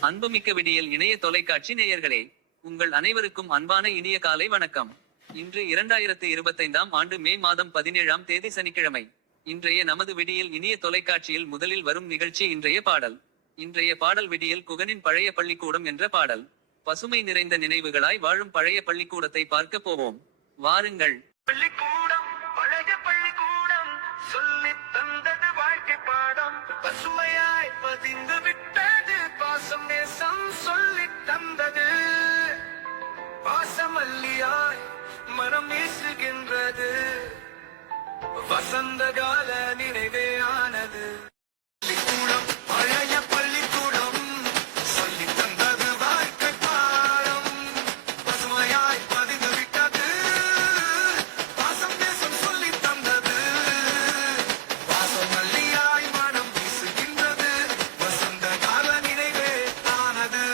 அன்புமிக்க விடியல் இணைய தொலைக்காட்சி நேயர்களே, உங்கள் அனைவருக்கும் அன்பான இனிய காலை வணக்கம். இன்று 2025ஆம் ஆண்டு மே மாதம் 17ஆம் தேதி சனிக்கிழமை. இன்றைய நமது விடியல் இனிய தொலைக்காட்சியில் முதலில் வரும் நிகழ்ச்சி இன்றைய பாடல். இன்றைய பாடல் விடியல் குகனின் பழைய பள்ளிக்கூடம் என்ற பாடல். பசுமை நிறைந்த நினைவுகளாய் வாழும் பழைய பள்ளிக்கூடத்தை பார்க்க போவோம், வாருங்கள். பள்ளிக்கூடம், பழைய பள்ளிக்கூடம், சொல்லித் தந்தது வாழ்க்கை பாடம். பசுமையாய் பதிந்து விட்டது, பாசம் நேசம் சொல்லித் தந்தது. பாசமல்லியாய் மனம் வீசுகின்றது, வசந்த கால நினைவே ஆனது. பள்ளிக்கூடம், பழைய பள்ளிக்கூடம், சொல்லித் தந்தது வாழ்க்கை பாடம். பசுமையாய் பதிந்து விட்டது, பாசம் நேசம் சொல்லித் தந்தது. பாசமல்லியாய் மனம் வீசுகின்றது, வசந்த கால நினைவே ஆனது.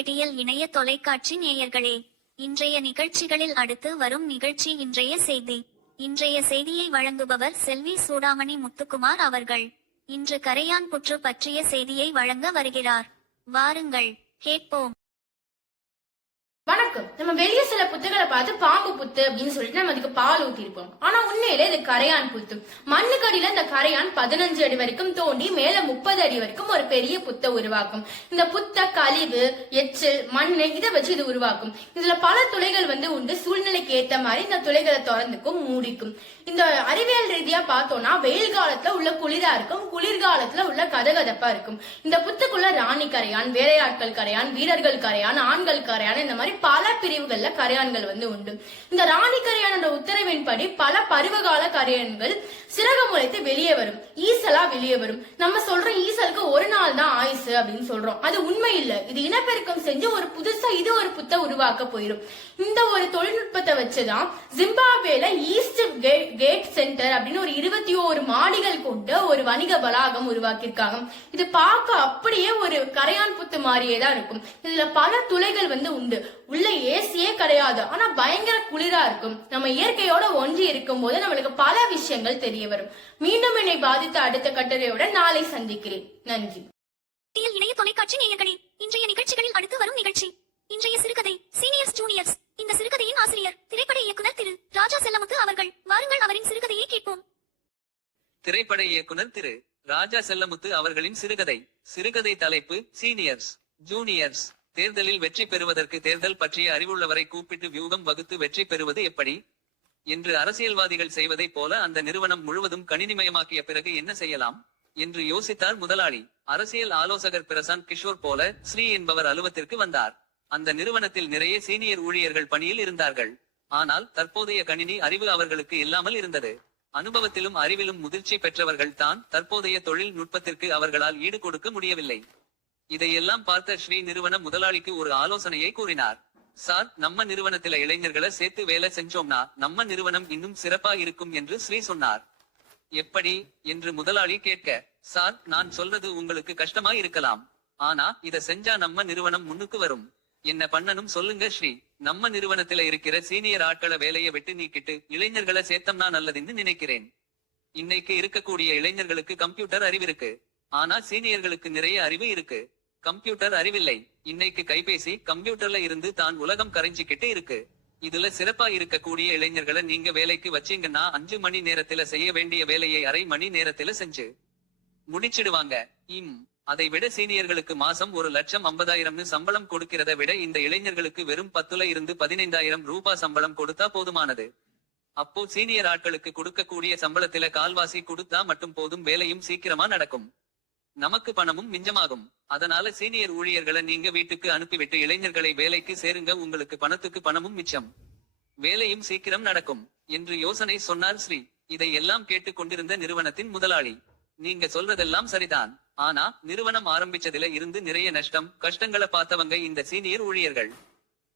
விடியல் இணைய தொலைக்காட்சி நேயர்களே, இன்றைய நிகழ்ச்சிகளில் அடுத்து வரும் நிகழ்ச்சி இன்றைய செய்தி. இன்றைய செய்தியை வழங்குபவர் செல்வி சூடாமணி முத்துக்குமார் அவர்கள். இன்று கரையான் புற்று பற்றிய செய்தியை வழங்க வருகிறார். வாருங்கள், கேட்போம். வணக்கம். நம்ம வெளியே சில புத்துகளை பார்த்து பாம்பு புத்து அப்படின்னு சொல்லிட்டு நம்ம அதுக்கு பால் ஊத்திருப்போம். ஆனா உண்மையிலே இது கரையான் புத்து. மண்ணுக்கடியில இந்த கரையான் 15 அடி வரைக்கும் தோண்டி மேல 30 அடி வரைக்கும் ஒரு பெரிய புத்தை உருவாக்கும். இந்த புத்த கழிவு, எச்சில், மண்ணு இதை வச்சு இது உருவாக்கும். இதுல பல துளைகள் உண்டு. சூழ்நிலைக்கு ஏத்த மாதிரி இந்த துளைகளை திறந்துக்கும் மூடிக்கும். இந்த அறிவியல் ரீதியா பார்த்தோம்னா வெயில் காலத்துல உள்ள குளிரா இருக்கும், குளிர்காலத்துல உள்ள கதகதப்பா இருக்கும். இந்த புத்துக்குள்ள ராணி கரையான், வேலையாட்கள் கரையான், வீரர்கள் கரையான், ஆண்கள் கரையான், இந்த மாதிரி பல பிரிவுகள்ல கரையான்கள் உண்டு. இந்த ராணி கரையானோட உத்தரவின்படி பல பருவகால கரையான்கள் சிறகு முளைத்து வெளியே வரும், ஈசலா வெளியே வரும். நம்ம சொல்றோம் ஈசலுக்கு ஒரு நாள் தான் ஆயுசு அப்படின்னு சொல்றோம். அது உண்மை இல்ல. இது இனப்பெருக்கம் செஞ்சு ஒரு புதுசா இது ஒரு புத்தை உருவாக்க போயிரும். இந்த ஒரு தொழில்நுட்பத்தை வச்சுதான் ஜிம்பாப்வேல ஈஸ்ட் கேட் சென்டர் அப்படின்னு ஒரு 21 மாடிகள் கொண்ட ஒரு வணிக வளாகம் உருவாக்கியிருக்காங்க. இது பார்க்க அப்படியே ஒரு கரையான் புத்து மாதிரியே தான் இருக்கும். இதுல பல துளைகள் உண்டு. உள்ள ஏசியே கிடையாது, ஆனா பயங்கர குளிரா இருக்கும். நம்ம இயற்கையோட ஒன்றி இருக்கும் போது நம்மளுக்கு பல விஷயங்கள் தெரிய வரும். மீண்டும் என்னை பாதித்த அடுத்த கட்டுரையுடன் நாளை சந்திக்கிறேன். நன்றி. இணைய தொலைக்காட்சி நேயர்களே, இன்றைய நிகழ்ச்சிகளில் அடுத்து வரும் நிகழ்ச்சி இன்றைய சிறுகதை சீனியர்ஸ் ஜூனியர்ஸ். இந்த சிறுகதையின் ஆசிரியர் திரைப்பட இயக்குனர் திரு ராஜா செல்லமுத்து அவர்கள். வாருங்கள், அவரின் சிறுகதையை கேட்போம். திரைப்பட இயக்குனர் திரு ராஜா செல்லமுத்து அவர்களின் சிறுகதை. சிறுகதை தலைப்பு சீனியர்ஸ் ஜூனியர்ஸ். தேர்தலில் வெற்றி பெறுவதற்கு தேர்தல் பற்றிய அறிவுள்ளவரை கூப்பிட்டு வியூகம் வகுத்து வெற்றி பெறுவது எப்படி என்று அரசியல்வாதிகள் செய்வதைப் போல அந்த நிறுவனம் முழுவதும் கணினிமயமாக்கிய பிறகு என்ன செய்யலாம் என்று யோசித்தார் முதலாளி. அரசியல் ஆலோசகர் பிரசாந்த் கிஷோர் போல ஸ்ரீ என்பவர் அலுவலகத்திற்கு வந்தார். அந்த நிறுவனத்தில் நிறைய சீனியர் ஊழியர்கள் பணியில் இருந்தார்கள். ஆனால் தற்போதைய கணினி அறிவு அவர்களுக்கு இல்லாமல் இருந்தது. அனுபவத்திலும் அறிவிலும் முதிர்ச்சி பெற்றவர்கள் தான் தற்போதைய தொழில் நுட்பத்திற்கு அவர்களால் ஈடு கொடுக்க முடியவில்லை. இதையெல்லாம் பார்த்த ஸ்ரீ நிறுவன முதலாளிக்கு ஒரு ஆலோசனையை கூறினார். சார், நம்ம நிறுவனத்தில இளைஞர்களை சேர்த்து வேலை செஞ்சோம்னா நம்ம நிறுவனம் இன்னும் சிறப்பா இருக்கும் என்று ஸ்ரீ சொன்னார். எப்படி என்று முதலாளி கேட்க, சார், நான் சொல்றது உங்களுக்கு கஷ்டமா இருக்கலாம். ஆனா இத செஞ்சா நம்ம நிறுவனம் முன்னுக்கு வரும். என்ன பண்ணணும் சொல்லுங்க ஸ்ரீ. நம்ம நிறுவனத்தில இருக்கிற சீனியர் ஆட்களை வேலையை விட்டு நீக்கிட்டு இளைஞர்களை சேர்த்தம்னா நல்லதுன்னு நினைக்கிறேன். இன்னைக்கு இருக்கக்கூடிய இளைஞர்களுக்கு கம்ப்யூட்டர் அறிவிருக்கு, ஆனா சீனியர்களுக்கு நிறைய அறிவு இருக்கு. கம்ப்யூட்டர் அறிவில்லை. இன்னைக்கு கைபேசி கம்ப்யூட்டர்ல இருந்து தான் உலகம் கரைஞ்சிக்கிட்டு இருக்கு. இதுல சிறப்பா இருக்கக்கூடிய இளைஞர்களை நீங்க வேலைக்கு வச்சீங்கன்னா 5 மணி நேரத்துல செய்ய வேண்டிய வேலையை அரை மணி நேரத்துல செஞ்சு முடிச்சிடுவாங்க. அதை விட சீனியர்களுக்கு மாசம் 1,50,000 சம்பளம் கொடுக்கிறத விட இந்த இளைஞர்களுக்கு வெறும் 10 இருந்து 15,000 ரூபாய் சம்பளம் கொடுத்தா போதுமானது. அப்போ சீனியர் ஆட்களுக்கு கொடுக்கக்கூடிய சம்பளத்தில கால்வாசி கொடுத்தா மட்டும் போதும், வேலையும் சீக்கிரமா நடக்கும், நமக்கு பணமும் மிஞ்சமாகும். அதனால சீனியர் ஊழியர்களை நீங்க வீட்டுக்கு அனுப்பிவிட்டு இளைஞர்களை வேலைக்கு சேருங்க, உங்களுக்கு பணத்துக்கு பணமும் மிச்சம், வேலையும் சீக்கிரம் நடக்கும் என்று யோசனை சொன்னார் ஸ்ரீ. இதை எல்லாம் கேட்டுக் கொண்டிருந்த நிறுவனத்தின் முதலாளி, நீங்க சொல்றதெல்லாம் சரிதான், ஆனா நிறுவனம் ஆரம்பிச்சதுல இருந்து நிறைய நஷ்டம் கஷ்டங்களை பார்த்தவங்க இந்த சீனியர் ஊழியர்கள்.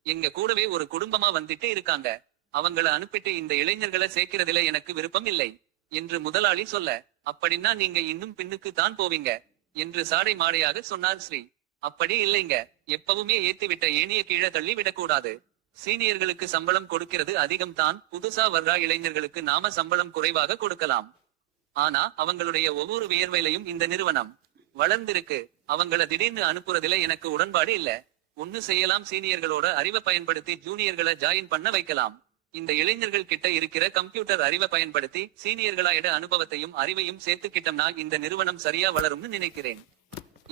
எங்க கூடவே ஒரு குடும்பமா வந்துட்டு இருக்காங்க. அவங்கள அனுப்பிட்டு இந்த இளைஞர்களை சேர்க்கிறதுல எனக்கு விருப்பம் இல்லை என்று முதலாளி சொல்ல, அப்படின்னா நீங்க இன்னும் பின்னுக்கு தான் போவீங்க என்று சாடை மாடையாக சொன்னார் ஸ்ரீ. அப்படி இல்லைங்க, எப்பவுமே ஏத்திவிட்ட ஏணிய கீழே தள்ளி விடக்கூடாது. சீனியர்களுக்கு சம்பளம் கொடுக்கிறது அதிகம் தான், புதுசா வர்ற இளைஞர்களுக்கு நாம சம்பளம் குறைவாக கொடுக்கலாம். ஆனா அவங்களுடைய ஒவ்வொரு வியர்வையிலையும் இந்த நிறுவனம் வளர்ந்திருக்கு. அவங்கள திடீர்னு அனுப்புறதுல எனக்கு உடன்பாடு இல்ல. ஒண்ணு செய்யலாம், சீனியர்களோட அறிவை பயன்படுத்தி ஜூனியர்களை ஜாயின் பண்ண வைக்கலாம். இந்த இளைஞர்கள் கிட்ட இருக்கிற கம்ப்யூட்டர் அறிவை பயன்படுத்தி சீனியர்களாயிட அனுபவத்தையும் அறிவையும் சேர்த்துக்கிட்டோம்னா இந்த நிறுவனம் சரியா வளரும்னு நினைக்கிறேன்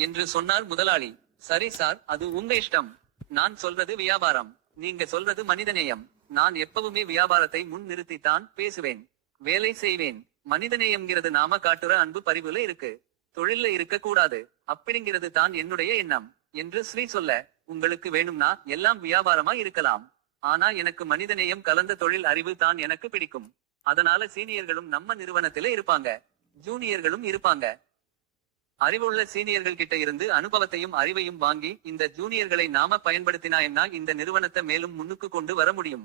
என்று சொன்னார் முதலாளி. சரி சார், அது உங்க இஷ்டம். நான் சொல்றது வியாபாரம், நீங்க சொல்றது மனிதநேயம். நான் எப்பவுமே வியாபாரத்தை முன் நிறுத்தித்தான் பேசுவேன், வேலை செய்வேன். மனிதநேயம்ங்கிறது நாம காட்டுற அன்பு பரிவுல இருக்கு, தொழில்ல இருக்க கூடாது. அப்படிங்கிறது தான் என்னுடைய எண்ணம் என்று ஸ்ரீ சொல்ல, உங்களுக்கு வேணும்னா எல்லாம் வியாபாரமா இருக்கலாம், ஆனா எனக்கு மனிதநேயம் கலந்த தொழில் அறிவு தான் எனக்கு பிடிக்கும். அதனால சீனியர்களும் நம்ம நிறுவனத்தில இருப்பாங்க, ஜூனியர்களும் இருப்பாங்க. அறிவுள்ள சீனியர்கள் கிட்ட இருந்து அனுபவத்தையும் அறிவையும் வாங்கி இந்த ஜூனியர்களை நாம பயன்படுத்தினா இந்த நிறுவனத்தை மேலும் முன்னுக்கு கொண்டு வர முடியும்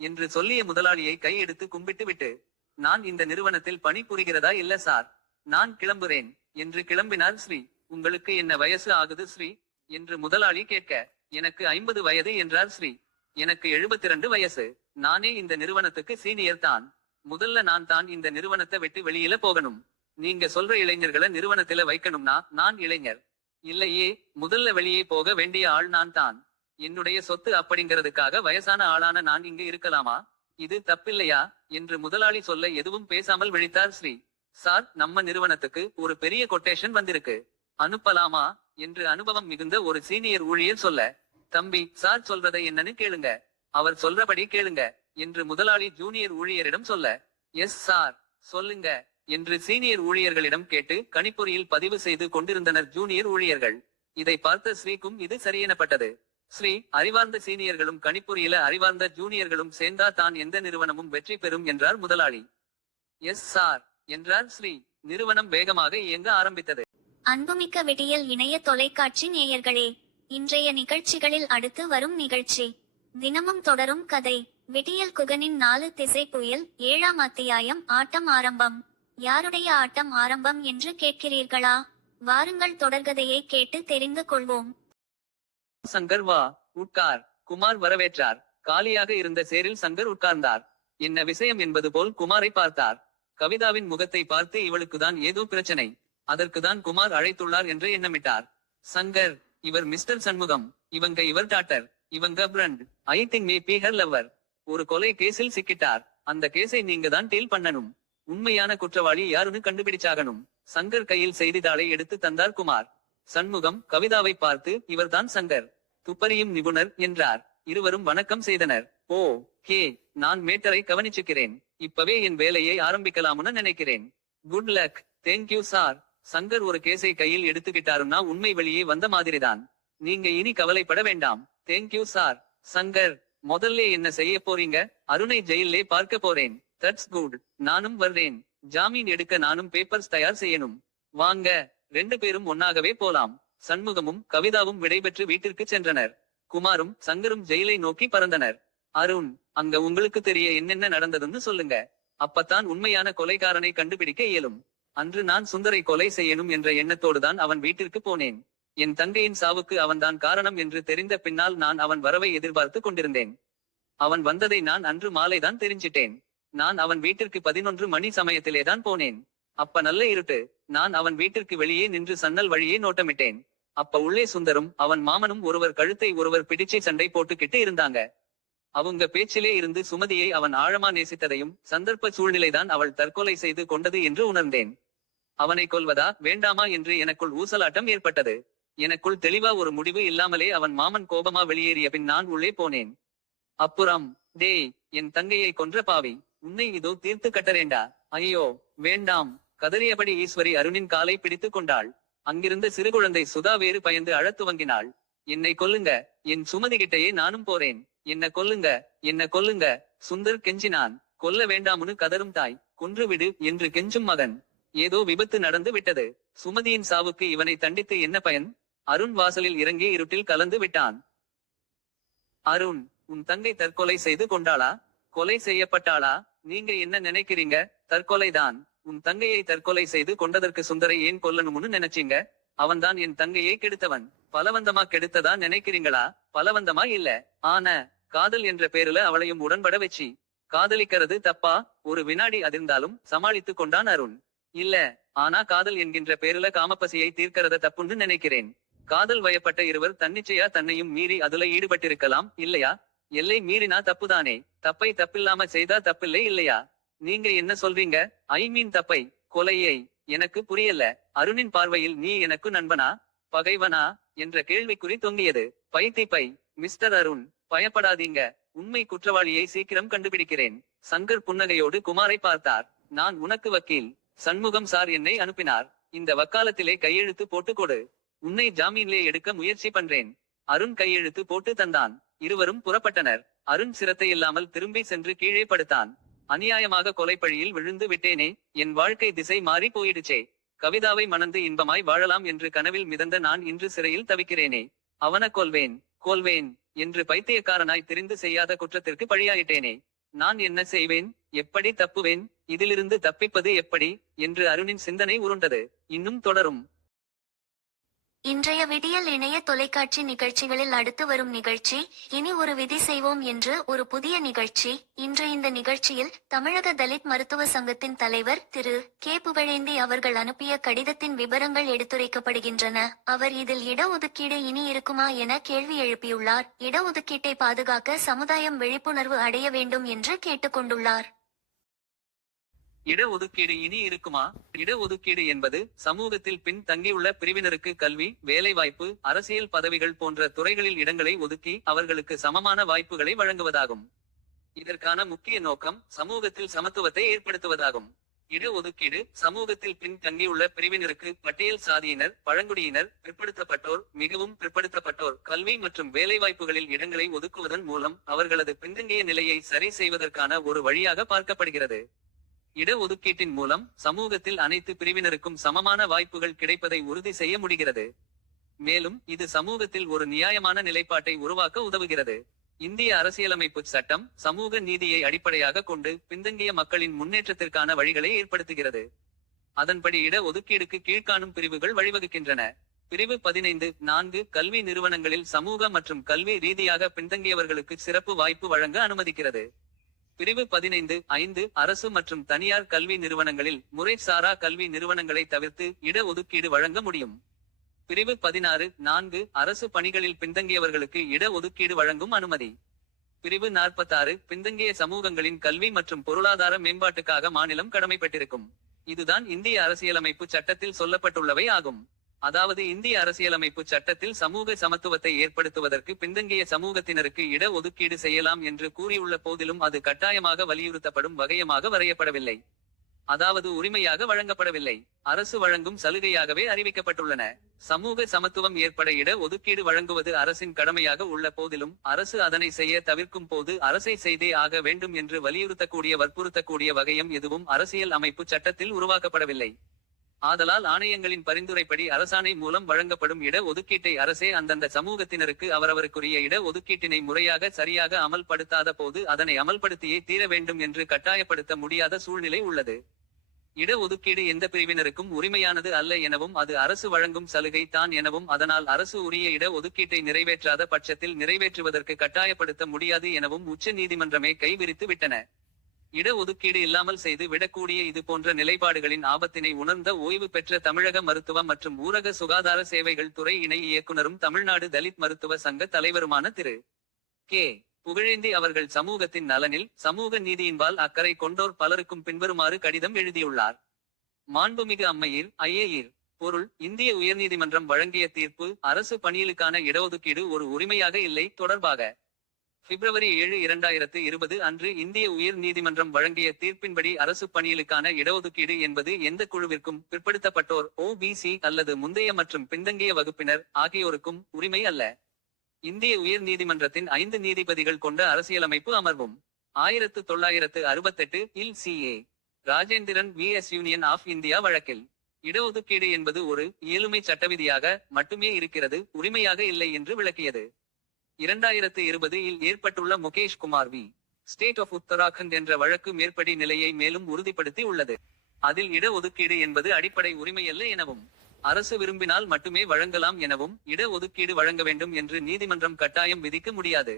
என்று சொல்லிய முதலாளியை கை எடுத்து கும்பிட்டு விட்டு, நான் இந்த நிறுவனத்தில் பணி புரிகிறதா இல்ல சார், நான் கிளம்புறேன் என்று கிளம்பினார் ஸ்ரீ. உங்களுக்கு என்ன வயசு ஆகுது ஸ்ரீ என்று முதலாளி கேட்க, எனக்கு 50 வயது என்றார் ஸ்ரீ. எனக்கு 72 வயசு. நானே இந்த நிறுவனத்துக்கு சீனியர் தான். முதல்ல நான் தான் இந்த நிறுவனத்தை விட்டு வெளியில போகணும். நீங்க சொல்ற இளைஞர்களை நிறுவனத்தில வைக்கணும்னா நான் இளைஞர் இல்லையே. முதல்ல வெளியே போக வேண்டிய ஆள் நான் தான். என்னுடைய சொத்து அப்படிங்கிறதுக்காக வயசான ஆளான நான் இங்கு இருக்கலாமா? இது தப்பில்லையா என்று முதலாளி சொல்ல எதுவும் பேசாமல் விழித்தார் ஸ்ரீ. சார், நம்ம நிறுவனத்துக்கு ஒரு பெரிய கொட்டேஷன் வந்திருக்கு. அனுப்பலாமா என்று அனுபவம் மிகுந்த ஒரு சீனியர் ஊழியர் சொல்ல, தம்பி, சார் சொல்றதை என்னன்னு கேளுங்க. அவர் சொல்றபடி கேளுங்க என்று முதலாளி ஜூனியர் ஊழியரிடம் சொல்ல, எஸ் சார், சொல்லுங்க என்று சீனியர் ஊழியர்களிடம் கேட்டு கணிப்பொறியில் பதிவு செய்து கொண்டிருந்தனர் ஜூனியர் ஊழியர்கள். இதை பார்த்த ஸ்ரீக்கும் இது சரியெனப்பட்டது. ஸ்ரீ, அறிவார்ந்த சீனியர்களும் கணிப்பொறியில அறிவார்ந்த ஜூனியர்களும் சேர்ந்தா தான் எந்த நிறுவனமும் வெற்றி பெறும் என்றார் முதலாளி. எஸ் சார் என்றார் ஸ்ரீ. நிறுவனம் வேகமாக இயங்க ஆரம்பித்தது. அன்புமிக்க விடியல் இணைய தொலைக்காட்சி நேயர்களே, இன்றைய நிகழ்ச்சிகளில் அடுத்து வரும் நிகழ்ச்சி தினமும் தொடரும் கதை. விடியல் குகனின் 4 திசை புயல் 7ஆம் அத்தியாயம். ஆட்டம் ஆரம்பம். யாருடைய ஆட்டம் ஆரம்பம் என்று கேட்கிறீர்களா? வாருங்கள், தொடர்கதையை கேட்டு தெரிந்து கொள்வோம். சங்கர், வா, உட்கார். குமார் வரவேற்றார். காலியாக இருந்த சேரில் சங்கர் உட்கார்ந்தார். என்ன விஷயம் என்பது போல் குமாரை பார்த்தார். கவிதாவின் முகத்தை பார்த்து இவளுக்குதான் ஏதோ பிரச்சனை, அதற்குதான் குமார் அழைத்துள்ளார் என்று எண்ணமிட்டார். சங்கர், இவர் மிஸ்டர் சண்முகம், இவங்க இவர் டாக்டர், இவங்க friend. I think maybe her lover. ஒரு கொலை கேஸில் சிக்கிட்டார். அந்த கேஸை நீங்க தான் டீல் பண்ணணும். உண்மையான குற்றவாளி யாருன்னு கண்டுபிடிச்சாகணும். சங்கர் கையில் செய்தித்தாளை எடுத்து தந்தார் குமார். சண்முகம் கவிதாவை பார்த்து, இவர்தான் சங்கர், துப்பறியும் நிபுணர் என்றார். இருவரும் வணக்கம் செய்தனர். ஓ ஹே, நான் மேட்டரை கவனிச்சுக்கிறேன். இப்பவே என் வேலையை ஆரம்பிக்கலாம்னு நினைக்கிறேன். Good luck. Thank you sir. Shankar ஒரு கேஸை கையில் எடுத்துக்கிட்டாருன்னா உண்மை வெளியே வந்த மாதிரிதான். நீங்க இனி கவலைப்பட வேண்டாம். Thank you sir. சங்கர், முதல்ல என்ன செய்ய போறீங்க? அருணை ஜெயிலே பார்க்க போறேன். That's good. நானும் வர்றேன். ஜாமீன் எடுக்க நானும் பேப்பர்ஸ் தயார் செய்யணும். வாங்க, 2 பேரும் ஒன்னாகவே போலாம். சண்முகமும் கவிதாவும் விடைபெற்று வீட்டிற்கு சென்றனர். குமாரும் சங்கரும் ஜெயிலை நோக்கி பறந்தனர். அருண், அங்க உங்களுக்கு தெரிய என்னென்ன நடந்ததுன்னு சொல்லுங்க. அப்பத்தான் உண்மையான கொலைகாரனை கண்டுபிடிக்க இயலும். அன்று நான் சுந்தரை கொலை செய்யணும் என்ற எண்ணத்தோடுதான் அவன் வீட்டிற்கு போனேன். என் தங்கையின் சாவுக்கு அவன்தான் காரணம் என்று தெரிந்த பின்னால் நான் அவன் வரவை எதிர்பார்த்து கொண்டிருந்தேன். அவன் வந்ததை நான் அன்று மாலைதான் தெரிஞ்சிட்டேன். நான் அவன் வீட்டிற்கு 11 மணி சமயத்திலேதான் போனேன். அப்ப நல்ல இருட்டு. நான் அவன் வீட்டிற்கு வெளியே நின்று சன்னல் வழியே நோட்டமிட்டேன். அப்ப உள்ளே சுந்தரும் அவன் மாமனும் ஒருவர் கழுத்தை ஒருவர் பிடிச்சை சண்டை போட்டுக்கிட்டு இருந்தாங்க. அவங்க பேச்சிலே இருந்து சுமதியை அவன் ஆழமா நேசித்ததையும் சந்தர்ப்ப சூழ்நிலைதான் அவள் தற்கொலை செய்து கொண்டது என்று உணர்ந்தேன். அவனை கொல்வதா வேண்டாமா என்று எனக்குள் ஊசலாட்டம் ஏற்பட்டது. எனக்குள் தெளிவா ஒரு முடிவு இல்லாமலே அவன் மாமன் கோபமா வெளியேறிய பின் நான் உள்ளே போனேன். அப்புறம், டேய், என் தங்கையை கொன்ற பாவி, உன்னை இதோ தீர்த்து கட்டறேண்டா. ஐயோ வேண்டாம். கதறியபடி ஈஸ்வரி அருணின் காலை பிடித்து கொண்டாள். அங்கிருந்த சிறுகுழந்தை சுதா வேறு பயந்து அழத் துவங்கினாள். என்னை கொல்லுங்க, என் சுமதி கிட்டையே நானும் போறேன். என்ன கொல்லுங்க, என்ன கொல்லுங்க. சுந்தர் கெஞ்சினான். கொல்ல வேண்டாம்னு கதரும் தாய். கொன்றுவிடு என்று கெஞ்சும் மகன். ஏதோ விபத்து நடந்து விட்டது. சுமதியின் சாவுக்கு இவனை தண்டித்து என்ன பயன்? அருண் வாசலில் இறங்கி இருட்டில் கலந்து விட்டான். அருண், உன் தங்கை தற்கொலை செய்து கொண்டாளா? கொலை செய்யப்பட்டாளா? நீங்க என்ன நினைக்கிறீங்க? தற்கொலைதான். உன் தங்கையை தற்கொலை செய்து கொண்டதற்கு சுந்தரை ஏன் கொல்லணும்னு நினைச்சீங்க? அவன்தான் என் தங்கையை கெடுத்தவன். பலவந்தமா கெடுத்ததா நினைக்கிறீங்களா? பலவந்தமா இல்ல, ஆன காதல் என்ற பேருல அவளையும் உடன்பட வச்சி. காதலிக்கிறது தப்பா? ஒரு வினாடி அதிர்ந்தாலும் சமாளித்து கொண்டான் அருண். இல்ல, ஆனா காதல் என்கின்ற பேருல காமப்பசியை தீர்க்கிறத தப்புன்னு நினைக்கிறேன். காதல் வயப்பட்ட இருவர் தன்னிச்சையா தன்னையும் மீறி அதுல ஈடுபட்டிருக்கலாம் இல்லையா? எல்லை மீறினா தப்புதானே. தப்பை தப்பில்லாம செய்தா தப்பில்லை இல்லையா? நீங்க என்ன சொல்றீங்க? ஐ மீன் தப்பை, கொலையை. எனக்கு புரியல. அருணின் பார்வையில் நீ எனக்கு நண்பனா பகைவனா என்ற கேள்விக்குறி தொங்கியது. பை மிஸ்டர் அருண், பயப்படாதீங்க. உண்மை குற்றவாளியை சீக்கிரம் கண்டுபிடிக்கிறேன். சங்கர் புன்னகையோடு குமாரை பார்த்தார். நான் உனக்கு வக்கீல். சண்முகம் சார் என்னை அனுப்பினார். இந்த வக்காலத்திலே கையெழுத்து போட்டு கொடு. உன்னை ஜாமீன்லே எடுக்க முயற்சி பண்றேன். அருண் கையெழுத்து போட்டு தந்தான். இருவரும் புறப்பட்டனர். அருண் சிரத்தை இல்லாமல் திரும்பி சென்று கீழே படுத்தான். அநியாயமாக கொலைப்பழியில் விழுந்து விட்டேனே. என் வாழ்க்கை திசை மாறி போயிடுச்சே. கவிதாவை மணந்து இன்பமாய் வாழலாம் என்று கனவில் மிதந்த நான் இன்று சிறையில் தவிக்கிறேனே. அவன கொல்வேன் என்று பைத்தியக்காரனாய் தெரிந்து செய்யாத குற்றத்திற்கு பழியாயிட்டேனே. நான் என்ன செய்வேன்? எப்படி தப்புவேன்? இதிலிருந்து தப்பிப்பது எப்படி என்று அருணின் சிந்தனை உருண்டது. இன்னும் தொடரும். இன்றைய விடியல் இணைய தொலைக்காட்சி நிகழ்ச்சிகளில் அடுத்து வரும் நிகழ்ச்சி இனி ஒரு விதி செய்வோம் என்று ஒரு புதிய நிகழ்ச்சி. இன்று இந்த நிகழ்ச்சியில் தமிழக தலித் மருத்துவ சங்கத்தின் தலைவர் திரு கே புகழேந்தி அவர்கள் அனுப்பிய கடிதத்தின் விபரங்கள் எடுத்துரைக்கப்படுகின்றன. அவர் இதில் இடஒதுக்கீடு இனி இருக்குமா என கேள்வி எழுப்பியுள்ளார். இடஒதுக்கீட்டை பாதுகாக்க சமுதாயம் விழிப்புணர்வு அடைய வேண்டும் என்று கேட்டுக்கொண்டுள்ளார். இடஒதுக்கீடு இனி இருக்குமா? இடஒதுக்கீடு என்பது சமூகத்தில் பின் தங்கியுள்ள பிரிவினருக்கு கல்வி, வேலைவாய்ப்பு, அரசியல் பதவிகள் போன்ற துறைகளில் இடங்களை ஒதுக்கி அவர்களுக்கு சமமான வாய்ப்புகளை வழங்குவதாகும். இதற்கான முக்கிய நோக்கம் சமூகத்தில் சமத்துவத்தை ஏற்படுத்துவதாகும். இடஒதுக்கீடு சமூகத்தில் பின் தங்கியுள்ள பிரிவினருக்கு பட்டியல் சாதியினர், பழங்குடியினர், பிற்படுத்தப்பட்டோர், மிகவும் பிற்படுத்தப்பட்டோர் கல்வி மற்றும் வேலைவாய்ப்புகளில் இடங்களை ஒதுக்குவதன் மூலம் அவர்களது பின்தங்கிய நிலையை சரி செய்வதற்கான ஒரு வழியாக பார்க்கப்படுகிறது. இடஒதுக்கீட்டின் மூலம் சமூகத்தில் அனைத்து பிரிவினருக்கும் சமமான வாய்ப்புகள் கிடைப்பதை உறுதி செய்ய முடிகிறது. மேலும் இது சமூகத்தில் ஒரு நியாயமான நிலைப்பாட்டை உருவாக்க உதவுகிறது. இந்திய அரசியலமைப்பு சட்டம் சமூக நீதியை அடிப்படையாக கொண்டு பின்தங்கிய மக்களின் முன்னேற்றத்திற்கான வழிகளை ஏற்படுத்துகிறது. அதன்படி இட ஒதுக்கீடுக்கு கீழ்காணும் பிரிவுகள் வழிவகுக்கின்றன. பிரிவு 15(4) கல்வி நிறுவனங்களில் சமூக மற்றும் கல்வி ரீதியாக பின்தங்கியவர்களுக்கு சிறப்பு வாய்ப்பு வழங்க அனுமதிக்கிறது. பிரிவு 15(5) அரசு மற்றும் தனியார் கல்வி நிறுவனங்களில் முறைசாரா கல்வி நிறுவனங்களை தவிர்த்து இட ஒதுக்கீடு வழங்க முடியும். பிரிவு 16(4) அரசு பணிகளில் பின்தங்கியவர்களுக்கு இட ஒதுக்கீடு வழங்கும் அனுமதி. பிரிவு 46 பின்தங்கிய சமூகங்களின் கல்வி மற்றும் பொருளாதார மேம்பாட்டுக்காக மாநிலம் கடமைப்பட்டிருக்கும். இதுதான் இந்திய அரசியலமைப்பு சட்டத்தில் சொல்லப்பட்டுள்ளவை ஆகும். அதாவது இந்திய அரசியலமைப்பு சட்டத்தில் சமூக சமத்துவத்தை ஏற்படுத்துவதற்கு பின்தங்கிய சமூகத்தினருக்கு இட ஒதுக்கீடு செய்யலாம் என்று கூறியுள்ள போதிலும் அது கட்டாயமாக வலியுறுத்தப்படும் வகையமாக வரையப்படவில்லை. அதாவது உரிமையாக வழங்கப்படவில்லை. அரசு வழங்கும் சலுகையாகவே அறிவிக்கப்பட்டுள்ளன. சமூக சமத்துவம் ஏற்பட இட ஒதுக்கீடு வழங்குவது அரசின் கடமையாக உள்ள போதிலும் அரசு அதனை செய்ய தவிர்க்கும் போது அரசை செய்தே ஆக வேண்டும் என்று வற்புறுத்தக்கூடிய வகையம் எதுவும் அரசியல் அமைப்பு சட்டத்தில் உருவாக்கப்படவில்லை. ஆதலால் ஆணையங்களின் பரிந்துரைப்படி அரசாணை மூலம் வழங்கப்படும் இட ஒதுக்கீட்டை அரசே அந்தந்த சமூகத்தினருக்கு அவரவருக்குரிய இட ஒதுக்கீட்டினை முறையாக சரியாக அமல்படுத்தாத போது அதனை அமல்படுத்தியே தீர வேண்டும் என்று கட்டாயப்படுத்த முடியாத சூழ்நிலை உள்ளது. இட ஒதுக்கீடு எந்த பிரிவினருக்கும் உரிமையானது அல்ல எனவும் அது அரசு வழங்கும் சலுகை தான் எனவும் அதனால் அரசு உரிய இட ஒதுக்கீட்டை நிறைவேற்றாத பட்சத்தில் நிறைவேற்றுவதற்கு கட்டாயப்படுத்த முடியாது எனவும் உச்ச நீதிமன்றமே கைவிரித்து விட்டன. இட ஒதுக்கீடு இல்லாமல் செய்து விடக்கூடிய இது போன்ற நிலைப்பாடுகளின் ஆபத்தினை உணர்ந்த ஓய்வு பெற்ற தமிழக மருத்துவ மற்றும் ஊரக சுகாதார சேவைகள் துறை இணை இயக்குனரும் தமிழ்நாடு தலித் மருத்துவ சங்க தலைவருமான திரு கே புகழேந்தி அவர்கள் சமூகத்தின் நலனில் சமூக நீதியின்பால் அக்கறை கொண்டோர் பலருக்கும் பின்வருமாறு கடிதம் எழுதியுள்ளார். மாண்புமிகு அம்மையீர் ஐஏயீர் பொருள் இந்திய உயர்நீதிமன்றம் வழங்கிய தீர்ப்பு அரசு பணியிலுக்கான இடஒதுக்கீடு ஒரு உரிமையாக இல்லை தொடர்பாக பிப்ரவரி 7, 2020 அன்று இந்திய உயர் நீதிமன்றம் வழங்கிய தீர்ப்பின்படி அரசு பணியிலுக்கான இடஒதுக்கீடு என்பது எந்த குழுவிற்கும் பிற்படுத்தப்பட்டோர் OBC அல்லது முந்தைய மற்றும் பின்தங்கிய வகுப்பினர் ஆகியோருக்கும் உரிமை அல்ல. இந்திய உயர் நீதிமன்றத்தின் 5 நீதிபதிகள் கொண்ட அரசியலமைப்பு அமர்வும் 1968 இல் CA Rajendran vs Union of India வழக்கில் இடஒதுக்கீடு என்பது ஒரு இயலுமை சட்டவிதியாக மட்டுமே இருக்கிறது, உரிமையாக இல்லை என்று விளக்கியது. 2020 இல் ஏற்பட்டுள்ள Mukesh Kumar v State of Uttarakhand என்ற வழக்கு மேற்படி நிலையை மேலும் உறுதிப்படுத்தி உள்ளது. அதில் இட ஒதுக்கீடு என்பது அடிப்படை உரிமையல்ல எனவும் அரசு விரும்பினால் மட்டுமே வழங்கலாம் எனவும் இட ஒதுக்கீடு வழங்க வேண்டும் என்று நீதிமன்றம் கட்டாயம் விதிக்க முடியாது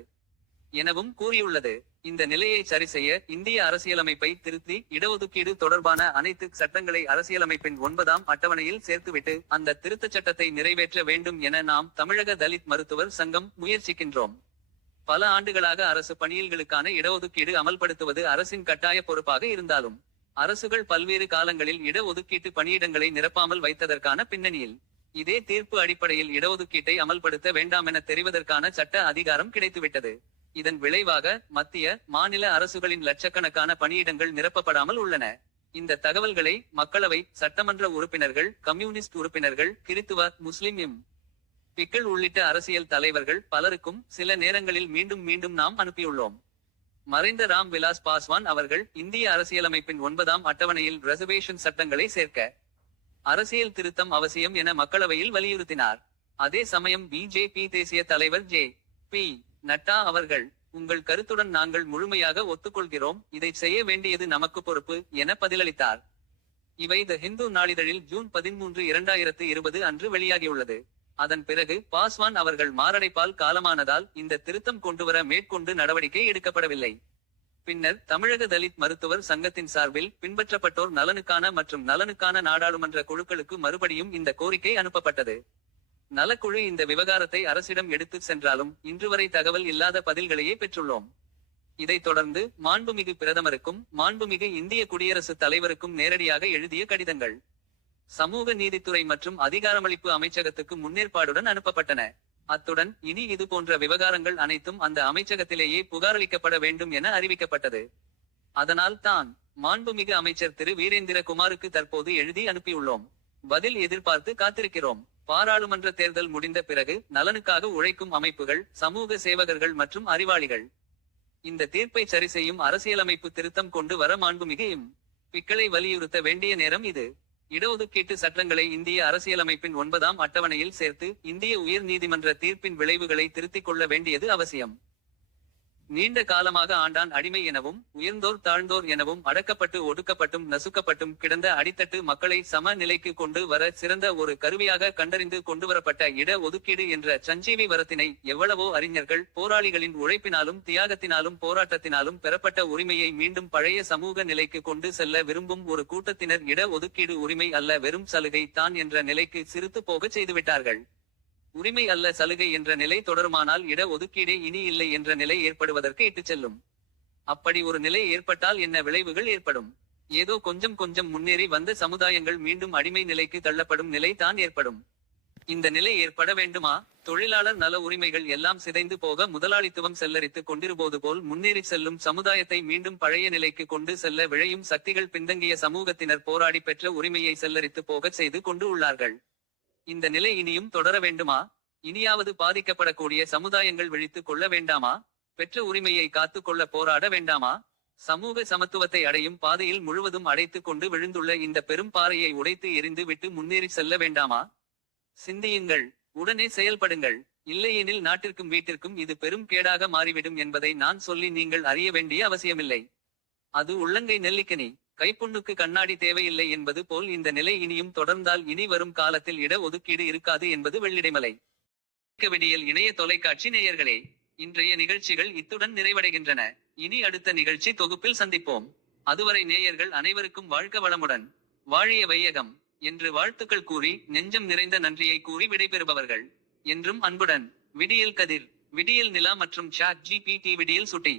எனவும் கூறியுள்ளது. இந்த நிலையை சரி செய்ய இந்திய அரசியலமைப்பை திருத்தி இடஒதுக்கீடு தொடர்பான அனைத்து சட்டங்களை அரசியலமைப்பின் 9ஆம் அட்டவணையில் சேர்த்துவிட்டு அந்த திருத்தச் சட்டத்தை நிறைவேற்ற வேண்டும் என நாம் தமிழக தலித் மருத்துவர் சங்கம் முயற்சிக்கின்றோம். பல ஆண்டுகளாக அரசு பணியில்களுக்கான இடஒதுக்கீடு அமல்படுத்துவது அரசின் கட்டாய பொறுப்பாக இருந்தாலும் அரசுகள் பல்வேறு காலங்களில் இட ஒதுக்கீட்டு பணியிடங்களை நிரப்பாமல் வைத்ததற்கான பின்னணியில் இதே தீர்ப்பு அடிப்படையில் இடஒதுக்கீட்டை அமல்படுத்த வேண்டாமென தெரிவதற்கான சட்ட அதிகாரம் கிடைத்துவிட்டது. இதன் விளைவாக மத்திய மாநில அரசுகளின் லட்சக்கணக்கான பணியிடங்கள் நிரப்பப்படாமல் உள்ளன. இந்த தகவல்களை மக்களவை சட்டமன்ற உறுப்பினர்கள், கம்யூனிஸ்ட் உறுப்பினர்கள், கிறித்துவ, முஸ்லிம் பிக்கள் உள்ளிட்ட அரசியல் தலைவர்கள் பலருக்கும் சில நேரங்களில் மீண்டும் மீண்டும் நாம் அனுப்பியுள்ளோம். மறைந்த ராம் விலாஸ் பாஸ்வான் அவர்கள் இந்திய அரசியலமைப்பின் 9ஆம் அட்டவணையில் ரிசர்வேஷன் சட்டங்களை சேர்க்க அரசியல் திருத்தம் அவசியம் என மக்களவையில் வலியுறுத்தினார். அதே சமயம் பிஜேபி தேசிய தலைவர் ஜே.பி. நட்டா அவர்கள் உங்கள் கருத்துடன் நாங்கள் முழுமையாக ஒத்துக்கொள்கிறோம், இதை செய்ய வேண்டியது நமக்கு பொறுப்பு என பதிலளித்தார். இவை த ஹிந்து நாளிதழில் ஜூன் 13, 2020 அன்று வெளியாகியுள்ளது. அதன் பிறகு பாஸ்வான் அவர்கள் மாரடைப்பால் காலமானதால் இந்த திருத்தம் கொண்டுவர மேற்கொண்டு நடவடிக்கை எடுக்கப்படவில்லை. பின்னர் தமிழக தலித் மருத்துவர் சங்கத்தின் சார்பில் பின்பற்றப்பட்டோர் நலனுக்கான மற்றும் நலனுக்கான நாடாளுமன்ற குழுக்களுக்கு மறுபடியும் இந்த கோரிக்கை அனுப்பப்பட்டது. நலக்குழு இந்த விவகாரத்தை அரசிடம் எடுத்துச் சென்றாலும் இன்று வரை தகவல் இல்லாத பதில்களையே பெற்றுள்ளோம். இதைத் தொடர்ந்து மாண்புமிகு பிரதமருக்கும் மாண்புமிகு இந்திய குடியரசுத் தலைவருக்கும் நேரடியாக எழுதிய கடிதங்கள் சமூக நீதித்துறை மற்றும் அதிகாரமளிப்பு அமைச்சகத்துக்கு முன்னேற்பாடுடன் அனுப்பப்பட்டன. அத்துடன் இனி இது போன்ற விவகாரங்கள் அனைத்தும் அந்த அமைச்சகத்திலேயே புகாரளிக்கப்பட வேண்டும் என அறிவிக்கப்பட்டது. அதனால் தான் மாண்புமிகு அமைச்சர் திரு வீரேந்திர குமாருக்கு தற்போது எழுதி அனுப்பியுள்ளோம். பதில் எதிர்பார்த்து காத்திருக்கிறோம். பாராளுமன்ற தேர்தல் முடிந்த பிறகு நலனுக்காக உழைக்கும் அமைப்புகள், சமூக சேவகர்கள் மற்றும் அறிவாளிகள் இந்த தீர்ப்பை சரி செய்யும் அரசியலமைப்பு திருத்தம் கொண்டு வர மாண்புமிகு பிக்களை வலியுறுத்த வேண்டிய நேரம் இது. இடஒதுக்கீட்டு சட்டங்களை இந்திய அரசியலமைப்பின் 9ஆம் அட்டவணையில் சேர்த்து இந்திய உயர் நீதிமன்ற தீர்ப்பின் விளைவுகளை திருத்திக் கொள்ள வேண்டியது அவசியம். நீண்ட காலமாக ஆண்டான் அடிமை எனவும் உயர்ந்தோர் தாழ்ந்தோர் எனவும் அடக்கப்பட்டு ஒடுக்கப்பட்டும் நசுக்கப்பட்டும் கிடந்த அடித்தட்டு மக்களை சம நிலைக்கு கொண்டு வர சிறந்த ஒரு கருவியாக கண்டறிந்து கொண்டுவரப்பட்ட இட ஒதுக்கீடு என்ற சஞ்சீவி வரத்தினை எவ்வளவோ அறிஞர்கள் போராளிகளின் உழைப்பினாலும் தியாகத்தினாலும் போராட்டத்தினாலும் பெறப்பட்ட உரிமையை மீண்டும் பழைய சமூக நிலைக்கு கொண்டு செல்ல விரும்பும் ஒரு கூட்டத்தினர் இட ஒதுக்கீடு உரிமை அல்ல வெறும் சலுகை தான் என்ற நிலைக்கு சிறுத்து போகச் செய்துவிட்டார்கள். உரிமை அல்ல சலுகை என்ற நிலை தொடருமானால் இட ஒதுக்கீடே இனி இல்லை என்ற நிலை ஏற்படுவதற்கு இட்டுச் செல்லும். அப்படி ஒரு நிலை ஏற்பட்டால் என்ன விளைவுகள் ஏற்படும்? ஏதோ கொஞ்சம் கொஞ்சம் முன்னேறி வந்த சமுதாயங்கள் மீண்டும் அடிமை நிலைக்கு தள்ளப்படும் நிலை தான் ஏற்படும். இந்த நிலை ஏற்பட வேண்டுமா? தொழிலாளர் நல உரிமைகள் எல்லாம் சிதைந்து போக முதலாளித்துவம் செல்லரித்து கொண்டிருப்பது போல் முன்னேறி செல்லும் சமுதாயத்தை மீண்டும் பழைய நிலைக்கு கொண்டு செல்ல விழையும் சக்திகள் பின்தங்கிய சமூகத்தினர் போராடி பெற்ற உரிமையை செல்லரித்து போகச் செய்து கொண்டு உள்ளார்கள். இந்த நிலை இனியும் தொடர வேண்டுமா? இனியாவது பாதிக்கப்படக்கூடிய சமுதாயங்கள் விழித்துக் கொள்ள வேண்டாமா? பெற்ற உரிமையை காத்து கொள்ள போராட வேண்டாமா? சமூக சமத்துவத்தை அடையும் பாதையில் முழுவதும் அடைத்துக் கொண்டு விழுந்துள்ள இந்த பெரும் பாறையை உடைத்து எரிந்து விட்டு முன்னேறி செல்ல வேண்டாமா? சிந்தியுங்கள், உடனே செயல்படுங்கள். இல்லையெனில் நாட்டிற்கும் வீட்டிற்கும் இது பெரும் கேடாக மாறிவிடும் என்பதை நான் சொல்லி நீங்கள் அறிய வேண்டிய அவசியமில்லை. அது உள்ளங்கை நெல்லிக்கனி. கைப்புண்ணுக்கு கண்ணாடி தேவையில்லை என்பது போல் இந்த நிலை இனியும் தொடர்ந்தால் இனி வரும் காலத்தில் இட ஒதுக்கீடு இருக்காது என்பது வெள்ளிடைமலை. விடியல் இணைய தொலைக்காட்சி நேயர்களே, இன்றைய நிகழ்ச்சிகள் இத்துடன் நிறைவடைகின்றன. இனி அடுத்த நிகழ்ச்சி தொகுப்பில் சந்திப்போம். அதுவரை நேயர்கள் அனைவருக்கும் வாழ்க வளமுடன், வாழிய வையகம் என்று வாழ்த்துக்கள் கூறி நெஞ்சம் நிறைந்த நன்றியை கூறி விடைபெறுபவர்கள் என்றும் அன்புடன் விடியல் கதிர், விடியல் நிலா மற்றும் சாட் GPT விடியல் சுட்டி.